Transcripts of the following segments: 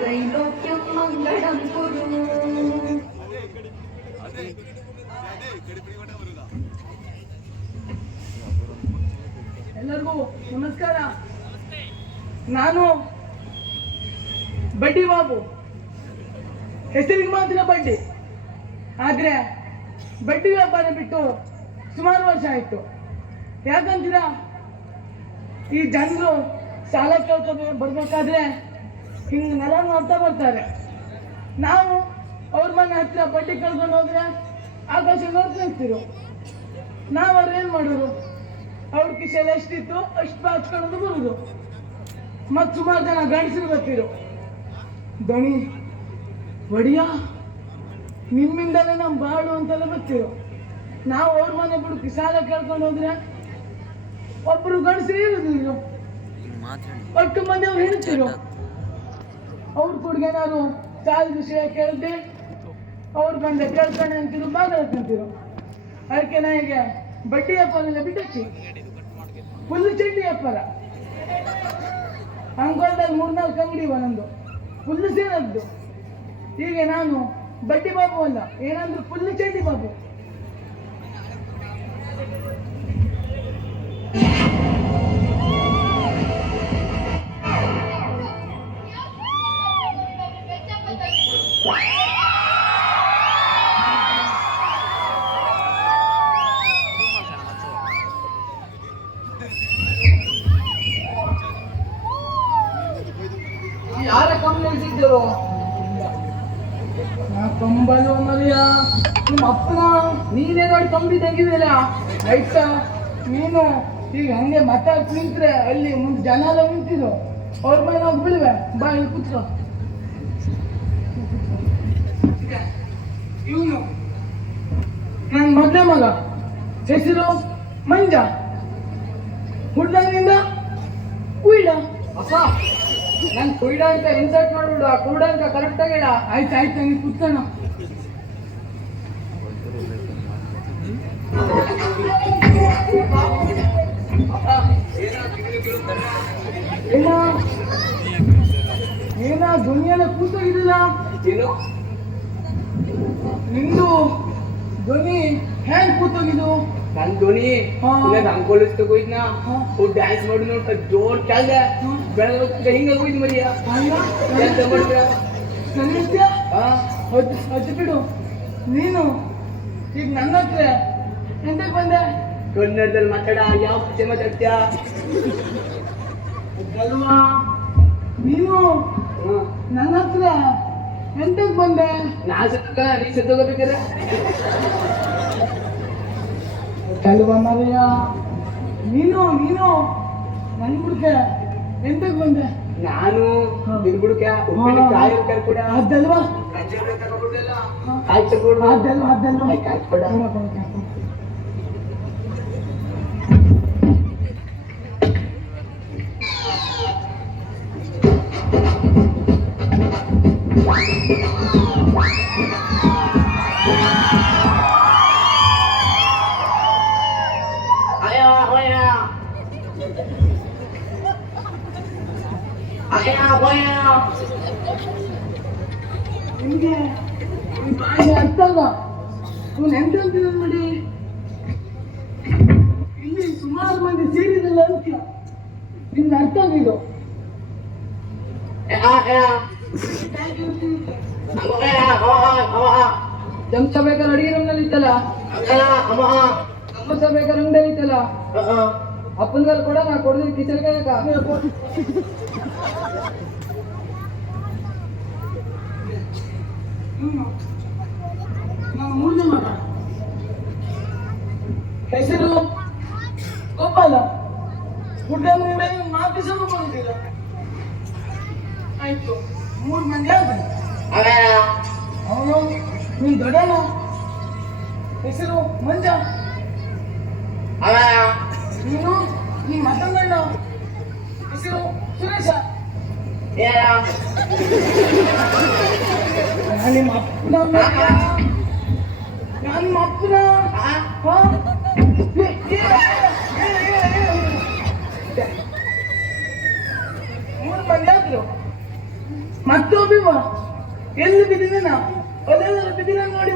त्रैलोक्यं मङ्गलं कुरु ಎಲ್ಲರಿಗೂ ನಮಸ್ಕಾರ ನಾನು ಬಡ್ಡಿ ಬಾಬು ಹೆಸರಿಗೆ ಮಾತ್ರ ಬಡ್ಡಿ. ಆದ್ರೆ ಬಡ್ಡಿ ವ್ಯಾಪಾರ ಬಿಟ್ಟು ಸುಮಾರು ವರ್ಷ ಆಯ್ತು. ಯಾಕಂತೀರ? ಈ ಜನರು ಸಾಲ ಕೇಳ್ಕೊಂಡು ಬರ್ಬೇಕಾದ್ರೆ ಹಿಂಗೆ ನೆಲ ನೋಡ್ತಾ ಬರ್ತಾರೆ. ನಾವು ಅವ್ರ ಮನೆ ಹತ್ತಿರ ಬಡ್ಡಿ ಕಳ್ಕೊಂಡು ಹೋದ್ರೆ ಆಕಾಶ ನೋಡ್ತಾ ಇರ್ತೀರು. ನಾವು ಅವ್ರು ಏನು ಮಾಡೋರು ಅವ್ರ ಕಿಶೆಯಲ್ಲಿ ಎಷ್ಟಿತ್ತು ಅಷ್ಟು ಹಚ್ಕೊಳ್ಳೋದು ಬರುದು. ಮತ್ತೆ ಸುಮಾರು ಜನ ಗಂಡಸರು ಬರ್ತಿರು ದಣಿ ಒಡಿಯ ನಿಮ್ಮಿಂದಲೇ ನಮ್ ಬಾಳು ಅಂತೆಲ್ಲ ಬರ್ತಿರು? ನಾವು ಅವ್ರ ಮನೆ ಬಿಡು ಸಾಲ ಕೇಳ್ಕೊಂಡು ಹೋದ್ರೆ ಒಬ್ರು ಗಂಡಸರು ಇರುದಿಲ್ಲ ಒಟ್ಟು ಮಂದಿ ಅವ್ರು ಹೇಳ್ತಿರು ಅವ್ರ ಕೂಡ್ಗೆ ನಾನು ಸಾಲ ವಿಷಯ ಕೇಳ್ದೆ ಅವ್ರು ಬಂದೆ ಕೇಳ್ತಾನೆ ಅಂತಿರು ಬಾಗಲ ತಿಂತಿರು ಅದಕ್ಕೆ ನನಗೆ ಬಡ್ಡಿ ವ್ಯಾಪಾರ ಬಿಟ್ಟಿ ಫುಲ್ ಚಡ್ಡಿ ವ್ಯಾಪಾರ ಅಂಗೋಲ್ದಲ್ಲಿ ಮೂರ್ನಾಲ್ಕು ಅಂಗಡಿ ಒಂದೊಂದು ಫುಲ್ ಸೇರದ್ದು ಹೀಗೆ ನಾನು ಬಡ್ಡಿ ಬಾಬು ಅಲ್ಲ ಏನಂದ್ರೆ ಫುಲ್ ಚಡ್ಡಿ ಬಾಬು. ಯಾರ ಕಮ್ಮಿ ಇದ್ದರು ನಾ ಕಂಬಲು ಮರಿಯ, ನಿಮ್ಮ ಅಪ್ಪನ ನೀನೇ ನೋಡಿ ಕಂಬಿ ತೆಗಿದಿಲ್ಲ ಆಯ್ತಾ? ನೀನು ಈಗ ಹಂಗೆ ಮಾತಾಡ್ ನಿಂತ್ರೆ ಅಲ್ಲಿ ಮುಂದೆ ಜನ ಎಲ್ಲ ನಿಂತಿದ್ರು. ಅವ್ರ ಮೇಲೆ ನಾವು ಬೀಳ್ವೆ. ಬಾ ಇಲ್ಲಿ ಕೂತ್ಕೋ. ಇವನು ನನ್ನ ಮೊದಲೇ ಮಗ. ಹೆಸರು ಮಂಜ. ಹುಡ್ದಂಗಿಂದ ಕುಯ್ಡ. ಅಪ್ಪ, ನನ್ ಕುಯ್ಡ ಅಂತ ಇನ್ಸರ್ಟ್ ಮಾಡ್ಬಿಡು. ಆ ಅಂತ ಕರೆಕ್ಟ್ ಆಗಿಡ ಆಯ್ತು ಆಯ್ತು, ನೀನು ಕೂತ್ಕೋಣ ಏನ ಧ್ವನಿಯೆಲ್ಲ ಕೂತೋಗಿದಿಲ್ಲ ಏನು? ನಿಂದು ಧ್ವನಿ ಹ್ಯಾಂಗ್ ಕೂತೋಗಿದ್ದು? ನನ್ ಧ್ವನಿ? ನನ್ ಕಾಲೇಜ್ ತಗೋಯ್ನ ಹಾ. ಡ್ಯಾನ್ಸ್ ಮಾಡಿ ನೋಡ್ತಾ ಜೋರ್ ಚಾಲ್ದೆ. ಬೆಳಗ್ಗೆ ಹಿಂಗ ಮರಿಯ. ಅಲ್ಲ ಎಂತ ಮಾಡ್ತೀರ ನನ್ನಿದ್ಯಾ ಹಾ. ಅದು ಅದು ಬಿಡು. ನೀನು ಈಗ ನನ್ನ ಹತ್ರ ಕನ್ನಡದಲ್ಲಿ ಮಾತಾಡ ಯಾವ ಭಾಷೆ ಮಾತಾಡ್ತೀಯ? ಅಲ್ವಾ ನೀನು? ನನ್ನ ಹತ್ರ ಎಂತಕ್ಕೆ ಬಂದೆ? ನಾ ಸತ್ತ ನೀ ಸತ್ತೋಗಬೇಕಾರೆ ಅಲ್ವಾ ಮರೆಯ? ನೀನು ನೀನು? ನನ್ ಬಿಡ್ಕೆ ಎಂತಕ್ಕೆ ಬಂದೆ? ನಾನು ನಿನ್ ಉಪ್ಪಿನ ಕಾಯಿ ಇರ್ತಾರೆ ಕೂಡ. ಅದಲ್ವಾ ಕಾಯಿ ತಗೊಂಡು. ಅದಲ್ವಾ ಅದಲ್ವಾ ಕಾಯಿ ಕೊಡ ನಿಮ್ಗೆ ಈ ಭಾಷೆ ಅರ್ಥ ಅಲ್ಲ ಇವ್ನು ಎಂತ ಅಂತಿದ ನೋಡಿ ಇಲ್ಲಿ ಸುಮಾರು ಮಂದಿ ಸೇರಿದಲ್ಲ ಅಂತ ನಿಮ್ಗೆ ಅರ್ಥ ಆಗಿದ್ದು జంసా బేకర్ అడిగిరండి ఇద్దల జంసా బేకర్ ఉండే ఇద్దల అప్పులు గారు కూడా నా కొడుకు కిచెన్ కనుక Mm-hmm. ನೀನ್ ದೊಡ್ಡನ ಹೆಸರು ಮಂಜ. ನೀನು ನಿಮ್ಮ ಮತ್ತೊಂದಣ್ಣ ಹೆಸರು ಸುರೇಶ. ನಿಮ್ಮ ಅಪ್ಪನ ನಿಮ್ಮ ಅಪ್ಪನ. ಮೂರು ಮಂದಿ ಆದ್ರು ಮತ್ತೊಬ್ಬಿವ ಎಲ್ಲಿ ಬಿದ್ದಿನ ಒಳ್ಳೆದಾರ ಬಿದ್ದಿನ ನೋಡಿ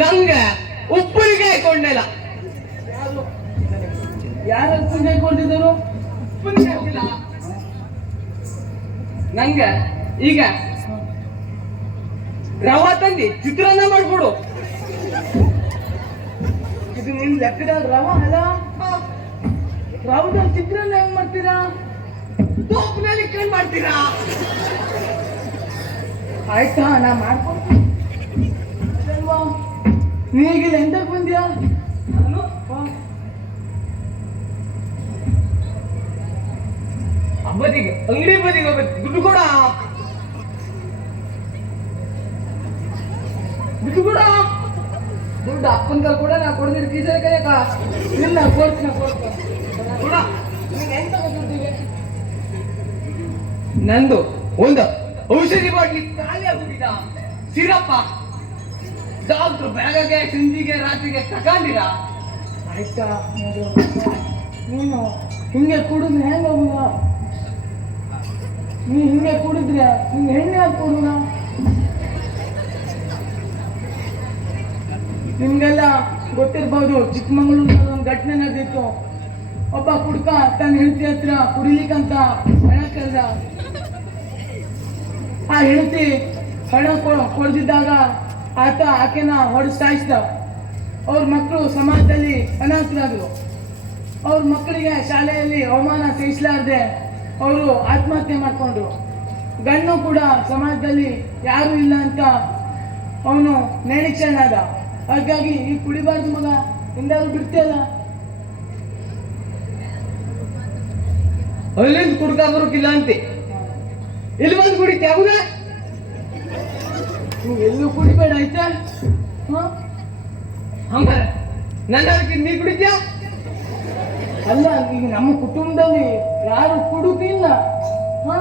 ನಂಗೆ ಉಪ್ಪಿನಕಾಯಿ ಕೊಂಡಲ್ಲ. ಯಾರು ಯಾರು ಪುಣ್ಯ ಕೊಟ್ಟಿದ್ದರು ನಂಗೆ? ಈಗ? ರವ ತಂದಿ ಚಿತ್ರಾನ್ನ ಮಾಡ್ಬಿಡು ಇದು ನಿನ್ ಲೆಕ್ಕದ ರವ ಅಲ್ಲ? ರವದ ಚಿತ್ರಾನ್ನ ಹೆಂಗ್ ಮಾಡ್ತೀರಾ? ತೋಪ್ನಲ್ಲಿ ಕಣ್ ಮಾಡ್ತೀರಾ? ಆಯ್ತಾ ನಾ ಮಾಡ್ಕೊಡ್ತೀನಿ. ನೀಗಿಲ್ಲ ಎಂತಕ್ಕೆ ಬಂದ್ಯಾ? ನಾನು? ಹಾ. ಹಬ್ಬದಿಗೆ ಅಂಗಡಿ ಬದಿಗೆ ಹೋಗ್ಬೇಕು. ದುಡ್ಡು ಕೊಡ. ದುಡ್ಡು ಕೊಡ. ದುಡ್ಡು ಅಪ್ಪನ ಕೈ ಕೂಡ ನಾ ಕೊಡ್ದಿರ ಕೀಸ ಕೈಯಕ ಇಲ್ಲ ಕೊಡ್ತೀನಿ ಕೊಡ್ತೀನಿ. ಕೊಡ. ನಿಂಗೆ ಎಂತ ದುಡ್ಡಿಗೆ ನಂದು ಒಂದು ಔಷಧಿ ಬಾಟ್ಲಿ ಖಾಲಿ ಆಗ್ಬಿಟ್ಟಿದ? ಸಿರಪ್ಪ. ಡಾಕ್ಟ್ರು ಬೆಳಗ್ಗೆ, ಸಂಜಿಗೆ, ರಾತ್ರಿಗೆ ತಗೊಂಡಿರಾ? ಆಯ್ತಾ. ನೀನು ಹಿಂಗೆ ಕುಡಿದ್ರೆ ಹೆಂಗ ಹೋಗುದ ನೀ ಹಿಂಗೆ ಕುಡಿದ್ರೆ ನಿಂಗೆ ಹೆಣ್ಣೆ ಹಾಕಿ ಕೊಡುದ ನಿಮ್ಗೆಲ್ಲ ಗೊತ್ತಿರ್ಬೋದು ಚಿಕ್ಕಮಗಳೂರಿನ ಒಂದು ಘಟನೆ ನಡೆದಿತ್ತು. ಒಬ್ಬ ಕುಡ್ಕ ತನ್ನ ಹೆಂಡತಿ ಹತ್ರ ಕುಡಿಲಿಕ್ಕಂತ ಹಣ ಕರೆದ ಆ ಹೆಂಡತಿ ಹಣ ಕೊಡ್ದಿದ್ದಾಗ ಆತ ಆಕೆನ ಹೊಡೆ ಸಾಯಿಸಿದ. ಅವ್ರ ಮಕ್ಕಳು ಸಮಾಜದಲ್ಲಿ ಅನಾಥರಾದರು ಅವ್ರ ಮಕ್ಕಳಿಗೆ ಶಾಲೆಯಲ್ಲಿ ಅವಮಾನ ಸಹಿಸಲಾರದೆ ಅವರು ಆತ್ಮಹತ್ಯೆ ಮಾಡಿಕೊಂಡ್ರು ಗಂಡು ಕೂಡ ಸಮಾಜದಲ್ಲಿ ಯಾರು ಇಲ್ಲ ಅಂತ ಅವನು ನೇಣಿಕ್ಷಣಾದ ಹಾಗಾಗಿ ಈ ಕುಡಿಬಾರ್ದು ಮಗ ಹಿಂದಾದ್ರು ಬಿಡ್ತಿಯಲ್ಲ ಅಲ್ಲಿಂದ ಕುಡ್ಕ ಬರೋಕಿಲ್ಲ ಅಂತೆ. ಇಲ್ಲಿ ಬಂದು ಕುಡಿತೆ ಹೌದ ನೀವು ಎಲ್ಲೂ ಕುಡಿಬೇಡ, ಆಯ್ತಾ? ಹಾ? ಹಂಗಾರ ನನ್ನ ನೀ ಕುಡಿತ್ಯಾ? ಅಲ್ಲ, ಈಗ ನಮ್ಮ ಕುಟುಂಬದಲ್ಲಿ ಯಾರು ಕುಡುಕಿಲ್ಲ. ಹಾ?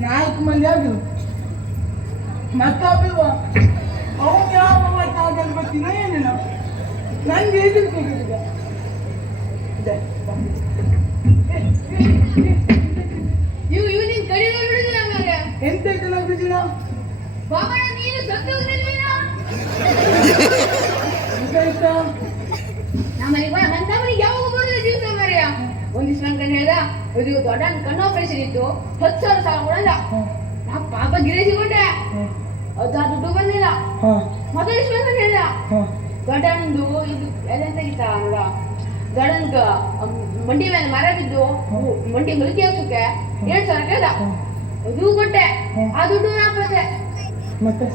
ನಾಲ್ಕು ಮಂದಿ ಆದ್ರು. ಮತ್ತೊಬ್ಬ ಅವನು ಯಾವ ಆಗಲ್ ಬರ್ತೀನೋ ಏನೇನೋ ನಂಗೆ ಇದು ಇದೆ ಇದೆ. ಏ, ಏ, ಏ, ಇವ್ ಇವ್ ನಿನ್ ಕಡಿಮೆ ಬಿಡುದಿಲ್ಲ ಮಗ ಎಂತ ನಾವು ಬಿಜಿನ ಬಾಬಣ್ಣ ನೀನು ಸತ್ತು ಆಯ್ತಾ? ನಮ್ಮನೆಗೆ ಬಾ ನನ್ನ ತಮ್ಮನಿಗೆ ಯಾವಾಗ ಬರುದಿಲ್ಲ ದಿವಸ ಮರ್ಯ ಒಂದಿವ್ಸ ನನ್ ಕಣ್ ಹೇಳ್ದ ಇದು ದೊಡ್ಡ ಕಣ್ಣು ಆಪರೇಷನ್ ಇತ್ತು. ಹತ್ತು ಸಾವಿರ ಕೊಡಲ್ಲ. ನಾ ಪಾಪ ಹಾಂ ಅದು ಆ ದುಡ್ಡು ಬಂದಿಲ್ಲ. ಹಾಂ. ಮೊದಲು ಬಂದ ಹೇಳ್ದ? ಹಾಂ. ಗಡನ್ದು ಇದು ನೋಡ. ಗಡನ್ಗ ಮಂಡಿ ಮೇಲೆ ಮರ ಬಿದ್ದು ಮಂಡಿ ಮುಲ್ಕಿ ಹಾಕಕ್ಕೆ ಎರಡ್ ಸಾವಿರ ಕೇಳ್ದ? ಅದು ಕೊಟ್ಟೆ. ಆ ದುಡ್ಡು ಹಾಕೋದೆ ಮತ್ತೆ?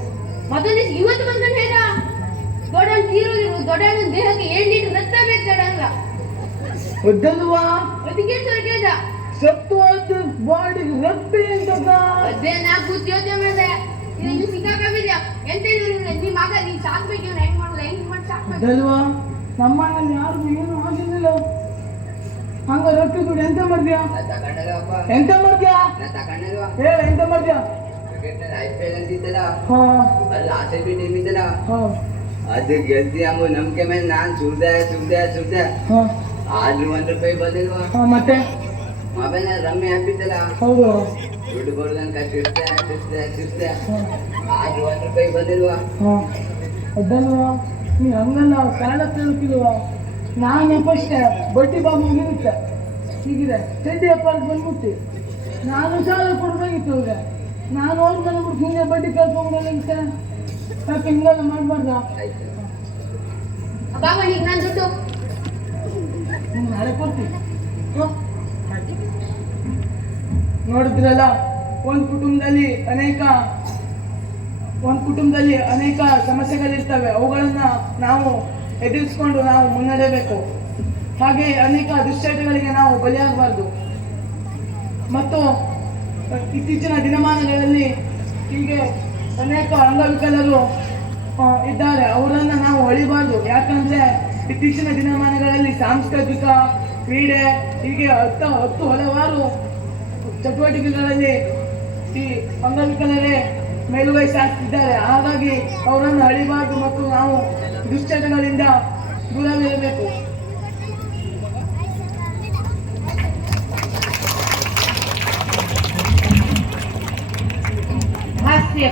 ಮತ್ತೊಂದು ಇವತ್ತು ಬಂದ್ಕೊಂಡು ಹೇಳ್ದ? ದೊಡ್ಡ ತೀರೋದಿರು ದೊಡ್ಡ ದೇಹಕ್ಕೆ ಏಳು ಲೀಟರ್ ರಕ್ತ ಬೇಕು ಗಡಂಗ ಒದ್ದಲ್ವಾ? ಅದಕ್ಕೆ ಸಾವಿರ ಕೇಳ್ದ? ಸತ್ತು ಹೋದ ಬಾಡಿ ರಕ್ತ ಎಂತದ ಅದೇ ನಾ ಕೂತ್ ಯೋಚನೆ ಮಾಡಿದೆ. ಸಿಕ್ಕಾಕೊಂಡಿದ್ಯಾ ಎಂತ ಇದ್ರು ನಿಮ್ಮ ಮಗ ನೀನ್ ಸಾಕ್ಬೇಕು ಇವ್ನ ಹೆಂಗ್ ಮಾಡಲ್ಲ ಹೆಂಗ್ ಮಾಡಿ ಸಾಕ್ಬೇಕು? ನಮ್ಮ ಯಾರು ಏನು ಆಗಿರ್ಲಿಲ್ಲ ಹಂಗ ರೊಟ್ಟಿ ಬಿಡು ಎಂತ ಮಾಡ್ದ್ಯಾ ಎಂತ ಮಾಡ್ದ್ಯಾ ಹೇಳ ಎಂತ ಹಾ. ಅದು ಗೆದ್ದಿ ಅಂಬು ನಂಬಿಕೆ ಮೇಲೆ ನಾನ್ ಸುಡ್ದೆ ಸುಡ್ದೆ ಸುಡ್ದೆ ಆದ್ರೂ ಒಂದ್ ರೂಪಾಯಿ ಬಂದಿಲ್ವಾ ಮತ್ತೆ? ಮೊಬೈಲ್ ರಮ್ಮಿ ಹಾಕಿದ್ದಲ್ಲ ಹೌದು. ದುಡ್ಡು ತಿರ್ಸ್ದೆ ತಿರ್ಸ್ದೆ ತಿರ್ಸ್ದೆ ಹಾ. ಆದ್ರೂ ಒಂದ್ ರೂಪಾಯಿ ಬಂದಿಲ್ವಾ ಅದಲ್ವಾ ನೀ ನಾವು ಚಾನ ಕೇಳುತ್ತಿಲ್ವಾ ನಾನು ಫಸ್ಟ್ ಬಟ್ಟಿ ಬಾಬು ಇರುತ್ತೆ ಹೀಗಿದೆ. ಚಡ್ಡಿ ಅಂತ ಬಂದ್ಬಿಟ್ಟು. ನಾನು ಸಾಲ ಕೊಡ್ಬೇಕಿತ್ತು ಅವ್ರಿಗೆ. ನಾನು ಅವ್ರ ಬಂದ್ಬಿಟ್ಟು ಬಿಟ್ಟು ಹಿಂಗೆ ಬಡ್ಡಿ ಅಂತ ಯಾಕೆ ಹಿಂಗೆಲ್ಲ ಮಾಡಬಾರ್ದ? ಆಯ್ತು ಬಾಬಾ ಈಗ ನಾನು ದುಡ್ಡು. ನಿಮ್ಗೆ ನಾಳೆ ಕೊಡ್ತೀನಿ. ನೋಡಿದ್ರಲ್ಲ ಒಂದು ಕುಟುಂಬದಲ್ಲಿ ಅನೇಕ ಒಂದು ಕುಟುಂಬದಲ್ಲಿ ಅನೇಕ ಸಮಸ್ಯೆಗಳಿರ್ತವೆ. ಅವುಗಳನ್ನ ನಾವು ಎದುರಿಸ್ಕೊಂಡು ನಾವು ಮುನ್ನಡೆಯಬೇಕು ಹಾಗೆ ಅನೇಕ ದುಶ್ಚಟಗಳಿಗೆ ನಾವು ಬಲಿಯಾಗಬಾರ್ದು. ಮತ್ತು ಇತ್ತೀಚಿನ ದಿನಮಾನಗಳಲ್ಲಿ ಹೀಗೆ ಅನೇಕ ಅಂಗವಿಕಲರು ಇದ್ದಾರೆ. ಅವರನ್ನ ನಾವು ಅಳಿಬಾರ್ದು. ಯಾಕಂದ್ರೆ ಇತ್ತೀಚಿನ ದಿನಮಾನಗಳಲ್ಲಿ ಸಾಂಸ್ಕೃತಿಕ ಕ್ರೀಡೆ, ಹೀಗೆ ಹತ್ತು ಹತ್ತು ಹಲವಾರು ಚಟುವಟಿಕೆಗಳಲ್ಲಿ ಈ ಅಂಗವಿಕಲರೇ ಮೇಲುಗೈ ಸಾಧಿಸಿದ್ದಾರೆ ಹಾಗಾಗಿ ಅವರನ್ನು ಅಳಿಬಾರ್ದು ಮತ್ತು ನಾವು ದುಶ್ಚಟಗಳಿಂದ ದೂರವಿರಬೇಕು. ಹಾಸ್ಯ